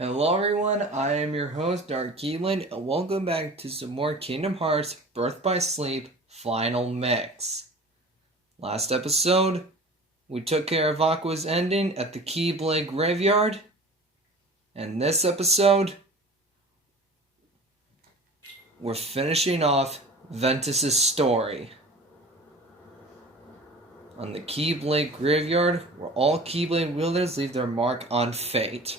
Hello everyone, I am your host Dark Keyblade, and welcome back to some more Kingdom Hearts Birth by Sleep Final Mix. Last episode, we took care of Aqua's ending at the Keyblade Graveyard, and this episode, we're finishing off Ventus' story. On the Keyblade Graveyard, where all Keyblade wielders leave their mark on fate.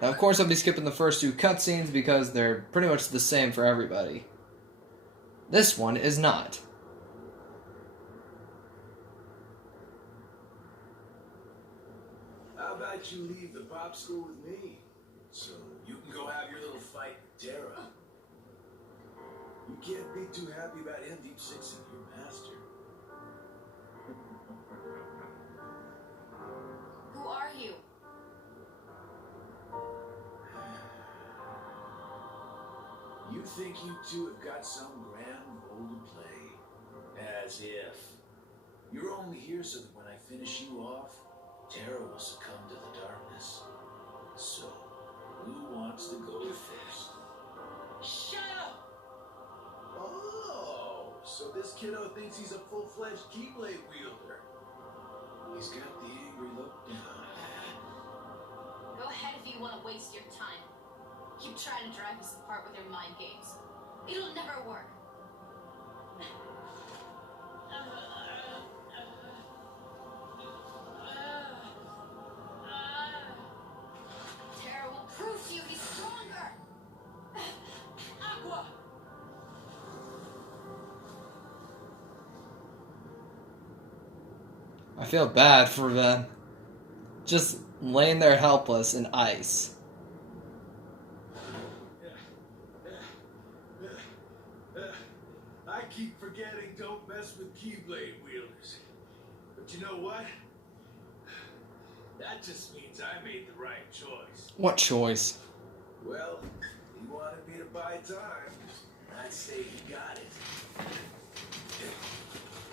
Now, of course, I'll be skipping the first two cutscenes because they're pretty much the same for everybody. This one is not. How about you leave the pop school with me, so you can go have your little fight with Terra? You can't be too happy about him deep sixing your master. Who are you? You think you two have got some grand role to play? As if. You're only here so that when I finish you off, Terra will succumb to the darkness. So, who wants to go first? Shut up! Oh, so this kiddo thinks he's a full-fledged Keyblade wielder. He's got the angry look down. Go ahead if you want to waste your time. Keep trying to drive us apart with your mind games. It'll never work. Terra will prove to you he's stronger. Aqua! I feel bad for them. Just laying there helpless in ice. I keep forgetting don't mess with Keyblade wielders. But you know what? That just means I made the right choice. What choice? Well, he wanted me to buy time. I'd say he got it.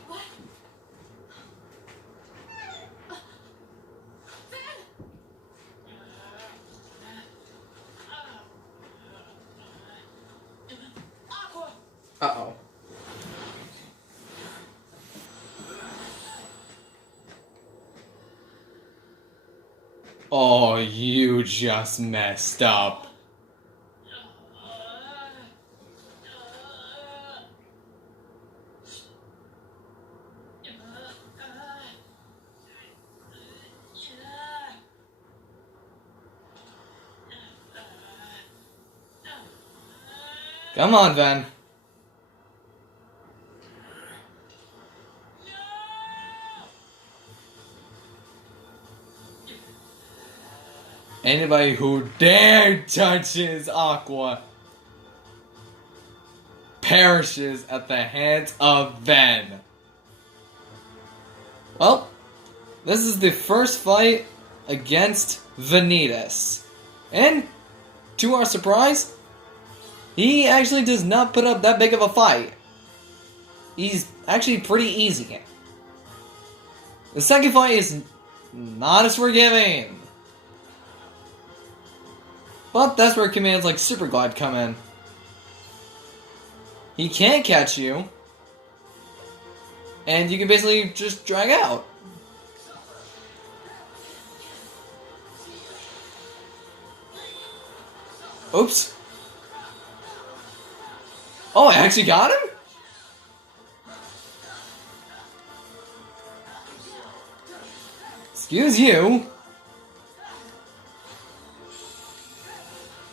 What? Van! Aqua! Uh-oh. Oh, you just messed up. Come on, Ven. Anybody who dare touches Aqua perishes at the hands of Ven. Well, this is the first fight against Vanitas. And, to our surprise, he actually does not put up that big of a fight. He's actually pretty easy. The second fight is not as forgiving. But that's where commands like Super Glide come in. He can't catch you. And you can basically just drag out. Oops. Oh, I actually got him? Excuse you.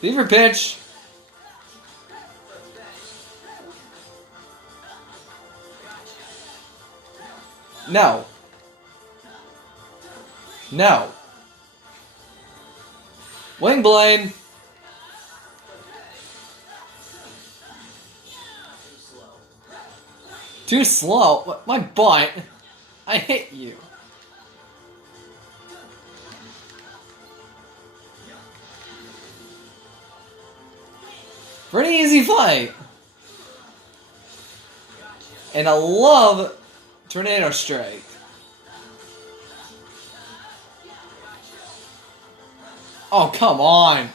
Fever pitch. No. No. Wing blade. Too slow. What? My butt. I hit you. Pretty easy fight. And I love Tornado Strike. Oh, come on!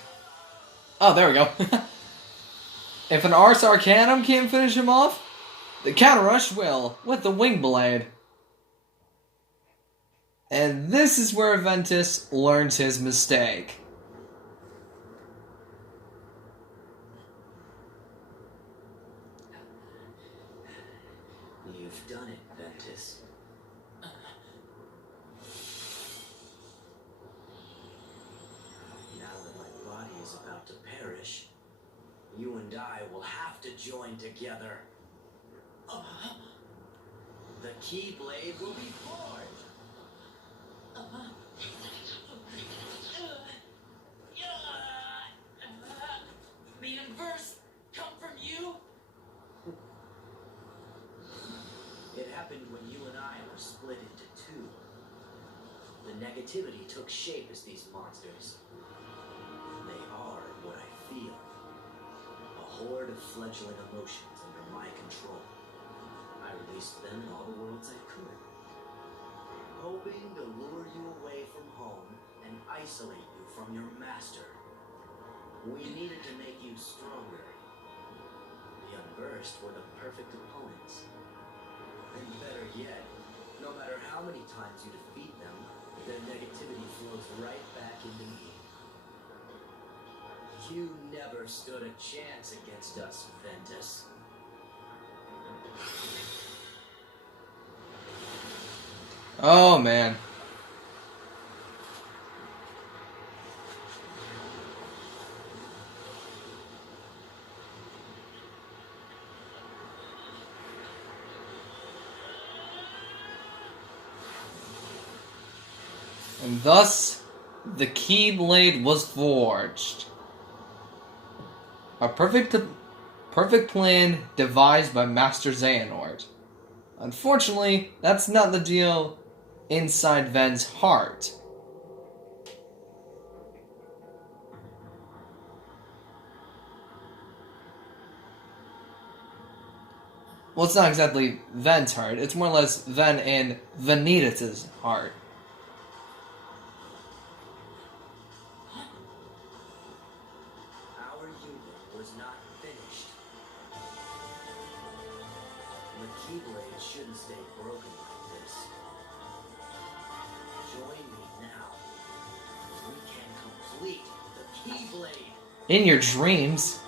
Oh, there we go. If an Ars Arcanum can't finish him off, the Counter Rush will, with the Wing Blade. And this is where Ventus learns his mistake. You've done it, Ventus. Now that my body is about to perish, you and I will have to join together. The Keyblade will be forged. The Unversed come from you? It happened when you and I were split into two. The negativity took shape as these monsters. They are what I feel. A horde of fledgling emotions under my control. I released them in all the worlds I could, hoping to lure you away from home and isolate you from your master. We needed to make you stronger. The Unversed were the perfect opponents. And better yet, no matter how many times you defeat them, their negativity flows right back into me. You never stood a chance against us, Ventus. Oh, man. And thus, the Keyblade was forged. A perfect plan devised by Master Xehanort. Unfortunately, that's not the deal inside Ven's heart. Well, it's not exactly Ven's heart. It's more or less Ven and Vanitas' heart. Our union was not finished. The Keyblade shouldn't stay broken like this. Join me now. We can complete the Keyblade. In your dreams.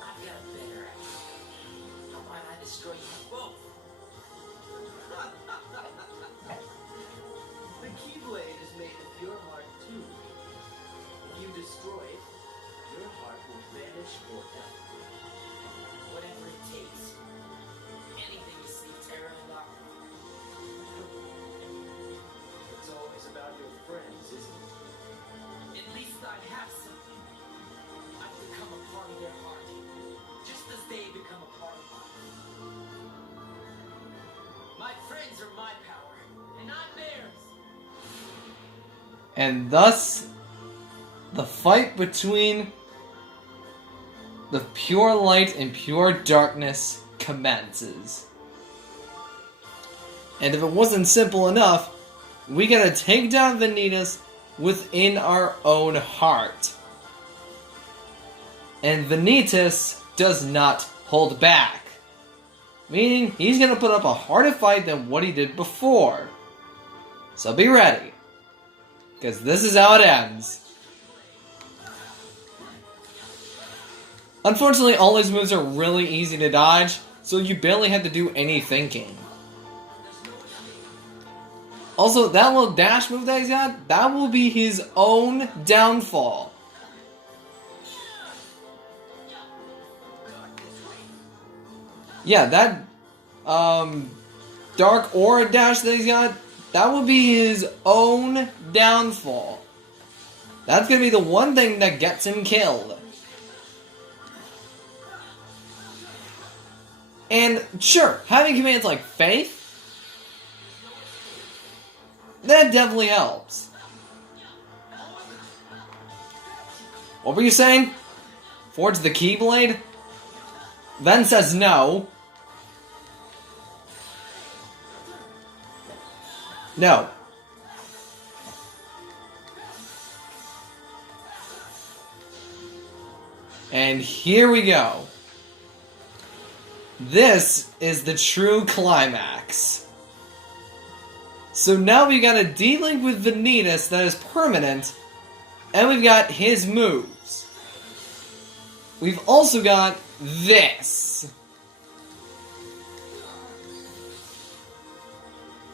I've got it better. How about I destroy you both? The Keyblade is made of your heart too. If you destroy it, your heart will vanish forever. Whatever it takes. Anything to see Terra and Aqua. It's always about your friends, isn't it? At least I have something. I've become a part of their heart. Just as they become a part of mine. My friends are my power, and I'm theirs. And thus, the fight between the pure light and pure darkness commences. And if it wasn't simple enough, we gotta take down Vanitas within our own heart. And Vanitas does not hold back. Meaning, he's gonna put up a harder fight than what he did before. So be ready. Because this is how it ends. Unfortunately, all his moves are really easy to dodge, so you barely have to do any thinking. Also, that little dash move that he's got, that will be his own downfall. Yeah, that dark aura dash that he's got, that will be his own downfall. That's gonna be the one thing that gets him killed. And sure, having commands like Faith, that definitely helps. What were you saying? Forge the Keyblade? Ven says no. No. And here we go. This is the true climax. So now we got a D-Link with Vanitas that is permanent, and we've got his moves. We've also got this.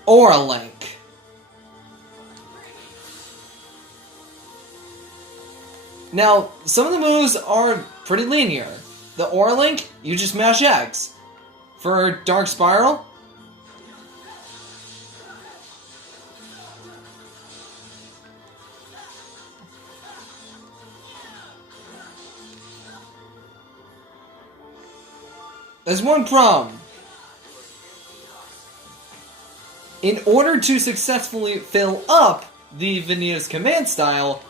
Aura Link. Now, some of the moves are pretty linear. The Aura Link, you just mash X. For Dark Spiral, there's one problem. In order to successfully fill up the Vanitas command style,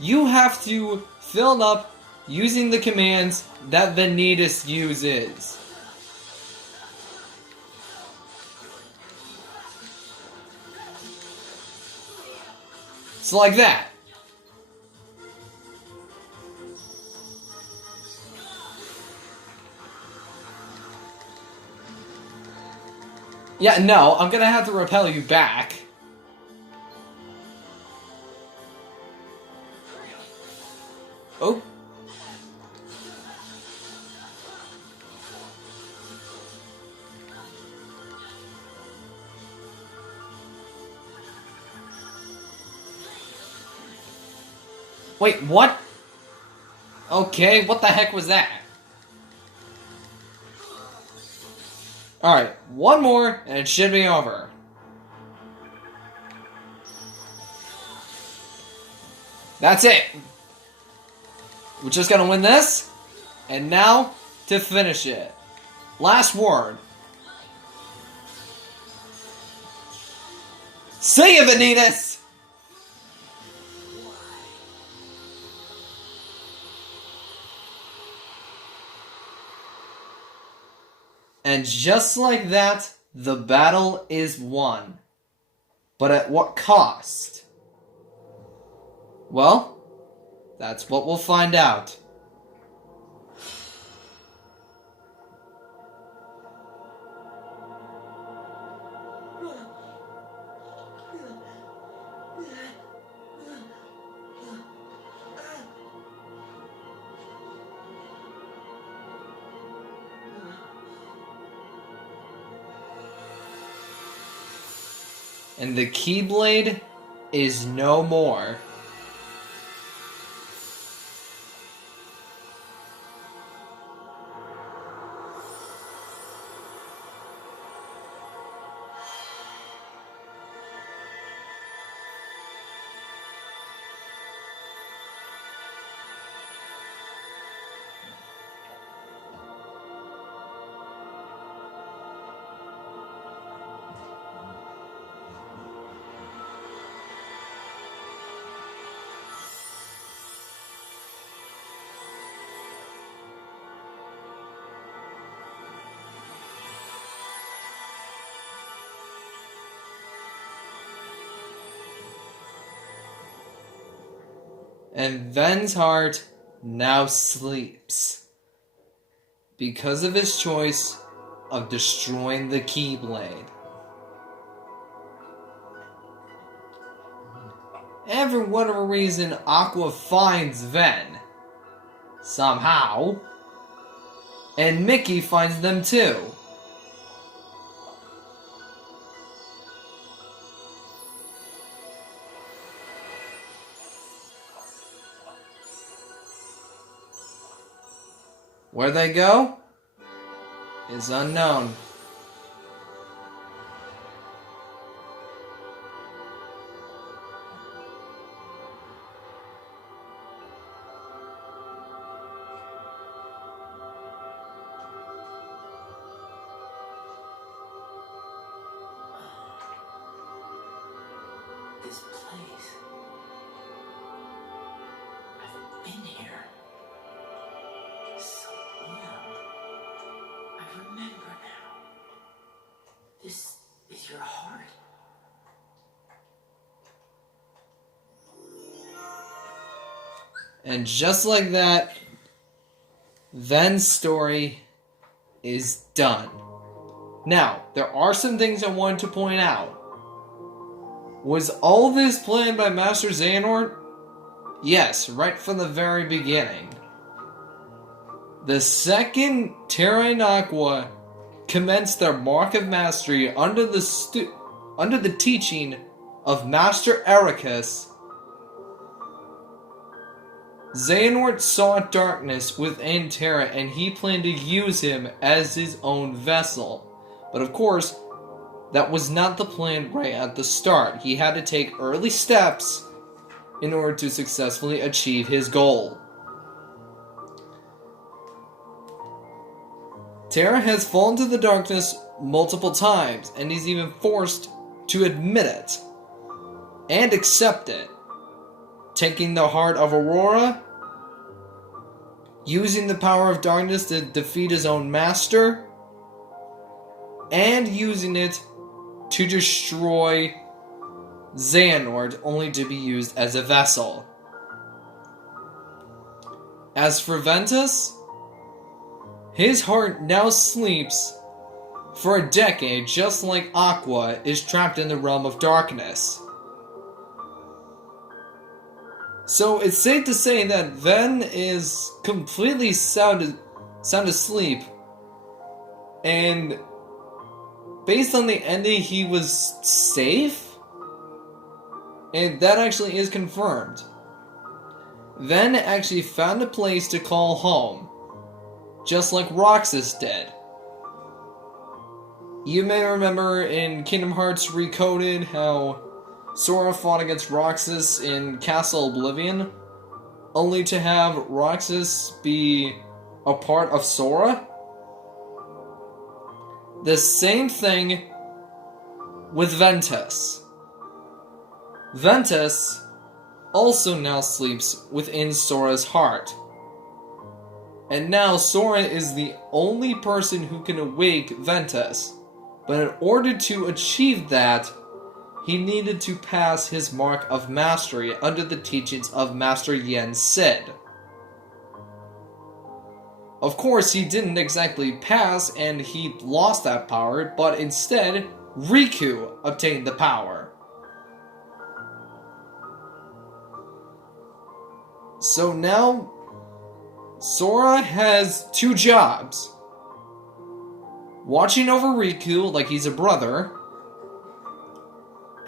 you have to fill it up using the commands that Vanitas uses. So like that. Yeah, no, I'm gonna have to repel you back. Oh. Wait, what? Okay, what the heck was that? Alright, one more, and it should be over. That's it. We're just gonna win this, and now to finish it. Last word. See ya, Vanitas! And just like that, the battle is won. But at what cost? Well, that's what we'll find out. And the Keyblade is no more. And Ven's heart now sleeps because of his choice of destroying the Keyblade. And for whatever reason, Aqua finds Ven. Somehow. And Mickey finds them too. Where they go is unknown. This place. I've been here. So well. I remember now. This is your heart. And just like that, Ven's story is done. Now, there are some things I wanted to point out. Was all this planned by Master Xehanort? Yes, right from the very beginning. The second Terra and Aqua commenced their mark of mastery under the teaching of Master Xehanort, Xehanort saw darkness within Terra and he planned to use him as his own vessel. But of course, that was not the plan right at the start. He had to take early steps in order to successfully achieve his goal. Terra has fallen to the darkness multiple times, and he's even forced to admit it and accept it. Taking the heart of Aurora, using the power of darkness to defeat his own master, and using it to destroy Xehanort, only to be used as a vessel. As for Ventus, his heart now sleeps for a decade, just like Aqua is trapped in the realm of darkness. So it's safe to say that Ven is completely sound asleep, and based on the ending, he was safe, and that actually is confirmed. Ven actually found a place to call home, just like Roxas did. You may remember in Kingdom Hearts Recoded how Sora fought against Roxas in Castle Oblivion, only to have Roxas be a part of Sora. The same thing with Ventus. Ventus also now sleeps within Sora's heart. And now Sora is the only person who can awake Ventus. But in order to achieve that, he needed to pass his mark of mastery under the teachings of Master Yen Sid. Of course, he didn't exactly pass and he lost that power, but instead, Riku obtained the power. So now, Sora has two jobs. Watching over Riku like he's a brother,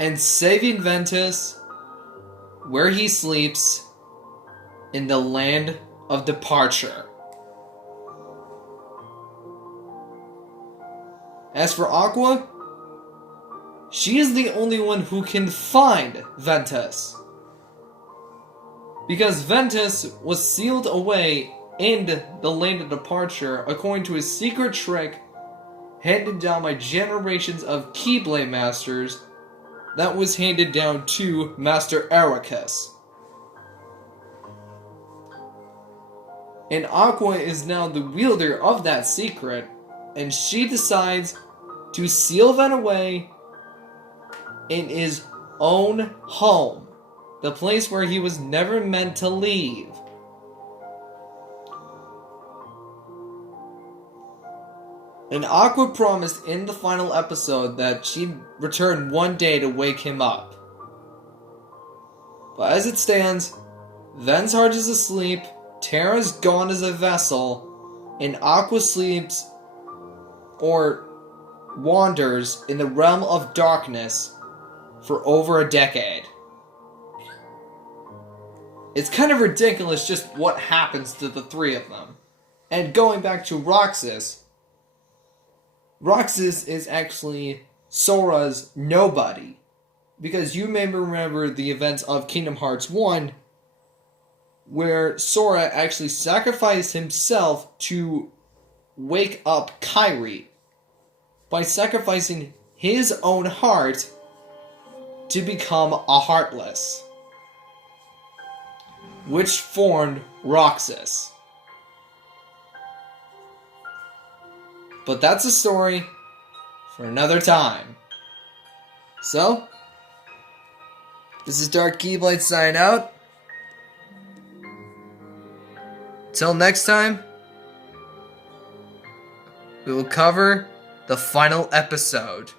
and saving Ventus where he sleeps in the land of departure. As for Aqua, she is the only one who can find Ventus, because Ventus was sealed away in the land of departure according to a secret trick handed down by generations of Keyblade Masters that was handed down to Master Xehanort. And Aqua is now the wielder of that secret, and she decides to seal Ven away in his own home, the place where he was never meant to leave. And Aqua promised in the final episode that she'd return one day to wake him up. But as it stands, Ven's heart is asleep, Terra's gone as a vessel, and Aqua sleeps or wanders in the realm of darkness for over a decade. It's kind of ridiculous just what happens to the three of them. And going back to Roxas is actually Sora's nobody. Because you may remember the events of Kingdom Hearts 1, where Sora actually sacrificed himself to wake up Kairi by sacrificing his own heart to become a Heartless, which formed Roxas. But that's a story for another time. So, this is Dark Keyblade signing out. Till next time, we will cover the final episode